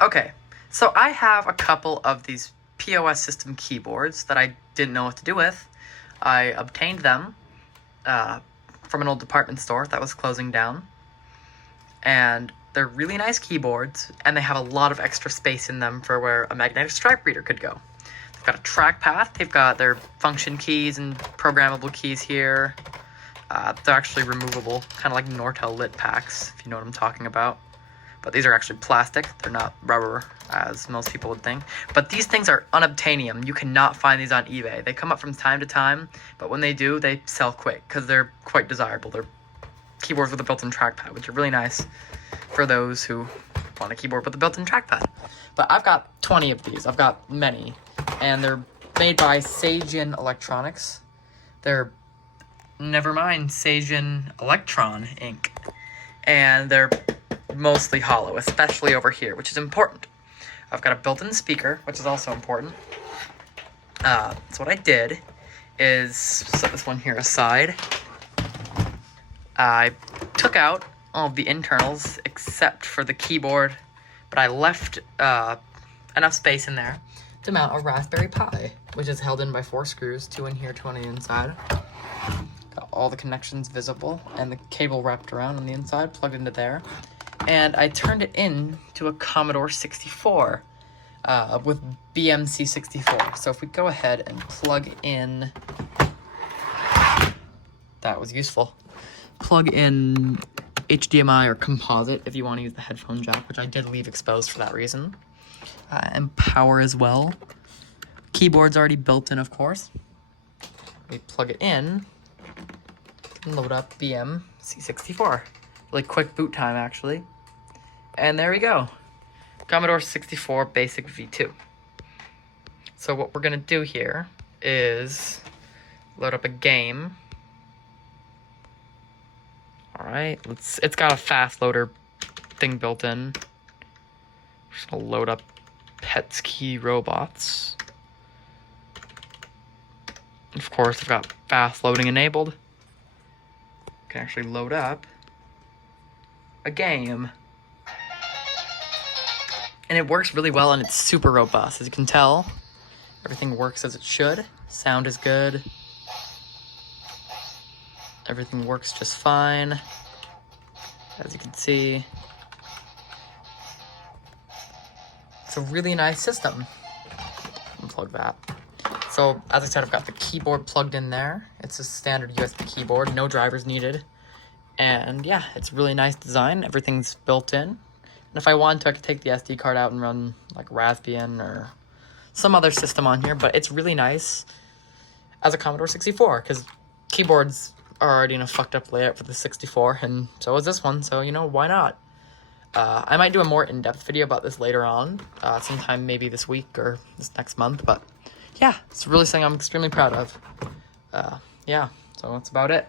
Okay, so I have a couple of these POS system keyboards that I didn't know what to do with. I obtained them from an old department store that was closing down. And they're really nice keyboards, and they have a lot of extra space in them for where a magnetic stripe reader could go. They've got a trackpad, they've got their function keys and programmable keys here. They're actually removable, kind of like Nortel lit packs, if you know what I'm talking about. But these are actually plastic, they're not rubber, as most people would think. But these things are unobtainium. You cannot find these on eBay. They come up from time to time, but when they do, they sell quick, because they're quite desirable. They're keyboards with a built-in trackpad, which are really nice for those who want a keyboard with a built-in trackpad. But I've got 20 of these. I've got many, and they're made by Sagen Electronics. They're, never mind, Sagen Electron Inc. And they're mostly hollow, especially over here, which is important. I've got a built-in speaker, which is also important. So what I did is set this one here aside. I took out all of the internals except for the keyboard, but I left enough space in there to mount a Raspberry Pi, which is held in by 4 screws, 2 in here, 2 on the inside. Got all the connections visible and the cable wrapped around on the inside, plugged into there. And I turned it in to a Commodore 64 with BMC 64. So if we go ahead and plug in, that was useful. Plug in HDMI or composite if you want to use the headphone jack, which I did leave exposed for that reason. And power as well. Keyboard's already built in, of course. We plug it in and load up BMC64. Really quick boot time, actually. And there we go. Commodore 64 Basic V2. So what we're going to do here is load up a game. Alright, it's got a fast loader thing built in. Just gonna load up Pets Key Robots. Of course, I've got fast loading enabled. Can actually load up a game. And it works really well, and it's super robust. As you can tell, everything works as it should. Sound is good. Everything works just fine, as you can see. It's a really nice system. Unplug that. So, as I said, I've got the keyboard plugged in there. It's a standard USB keyboard, no drivers needed. And yeah, it's a really nice design. Everything's built in. And if I wanted to, I could take the SD card out and run like Raspbian or some other system on here, but it's really nice as a Commodore 64, because keyboards are already in a fucked up layout for the 64, and so is this one, so, you know, why not? I might do a more in-depth video about this later on, sometime maybe this week or this next month, but yeah, it's really something I'm extremely proud of. Yeah, so that's about it.